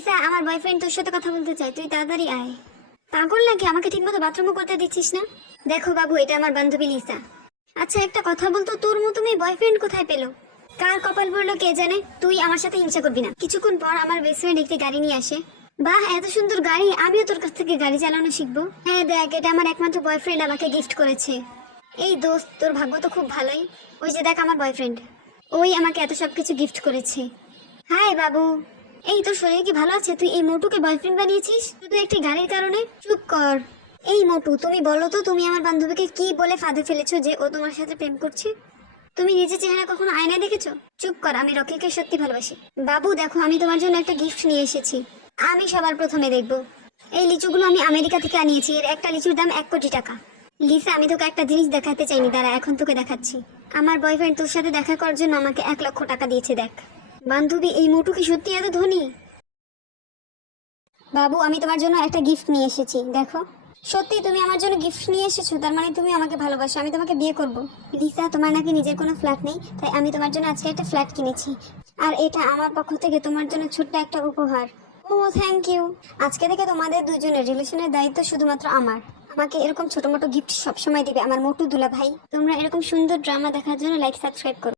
Lisa, আমার boyfriend তোর সাথে কথা বলতে চায়, তুই তাড়াতাড়ি আয়। পাগল নাকি, আমাকে ঠিকমতো বাথরুমও করতে দিচ্ছিস না? দেখো বাবু, এটা আমার বান্ধবী লিসা। আচ্ছা একটা কথা বলতো, তোর মতো মেয়ে বয়ফ্রেন্ড কোথায় পেলো? কার কপাল পড়লো কে জানে। তুই আমার সাথে হিংসা করবি না। কিছুক্ষণ পর আমার বেস্ট ফ্রেন্ড একটি গাড়ি নিয়ে আসে। বাহ, এত সুন্দর গাড়ি, আমিও তোর কাছ থেকে গাড়ি চালানো শিখবো। হ্যাঁ দেখ, এটা আমার একমাত্র বয়ফ্রেন্ড আমাকে গিফট করেছে। এই দোস্ত, তোর ভাগ্য তো খুব ভালোই। ওই যে দেখ আমার বয়ফ্রেন্ড, ওই আমাকে এত সব কিছু গিফট করেছে। হাই বাবু। এই তোর শরীর কি ভালো আছে? তুই এই মোটুকে বয়ফ্রেন্ড বানিয়েছিস শুধু একটি গাড়ির কারণে? চুপ কর। এই মোটু, তুমি বলো তো, তুমি আমার বান্ধবীকে কি বলে ফাঁদে ফেলেছো যে ও তোমার সাথে প্রেম করছে? তুমি নিজের চেহারা কখনো আয়নায় দেখেছো? চুপ কর, আমি রকিকে সত্যি ভালোবাসি। বাবু দেখো, আমি তোমার জন্য একটা গিফট নিয়ে এসেছি। আমি সবার প্রথমে দেখবো। এই লিচুগুলো আমি আমেরিকা থেকে আনিয়েছি। এর একটা লিচুর দাম 1 কোটি টাকা। লিসা, আমি তোকে একটা জিনিস দেখাতে চাইনি, দাঁড়া এখন তোকে দেখাচ্ছি। আমার বয়ফ্রেন্ড তোর সাথে দেখা করার জন্য আমাকে 1 লক্ষ টাকা দিয়েছে। দেখ বান্ধবী, এই মোটু কি সত্যি এত ধনী? বাবু, আমি তোমার জন্য একটা গিফট নিয়ে এসেছি, দেখো। সত্যি তুমি আমার জন্য গিফট নিয়ে এসেছো? তার মানে তুমি আমাকে ভালোবাসো, আমি তোমাকে বিয়ে করব। লিসা, তোমার নাকি নিজের কোনো ফ্ল্যাট নেই, তাই আমি তোমার জন্য আজকে একটা ফ্ল্যাট কিনেছি। আর এটা আমার পক্ষ থেকে তোমার জন্য ছোট্ট একটা উপহার। ও থ্যাংক ইউ। আজকে থেকে তোমাদের দুজনের রিলেশনের দায়িত্ব শুধুমাত্র আমার। আমাকে এরকম ছোট মোটো গিফট সবসময় দিবে আমার মোটু দুলা ভাই। তোমরা এরকম সুন্দর ড্রামা দেখার জন্য লাইক সাবস্ক্রাইব করো।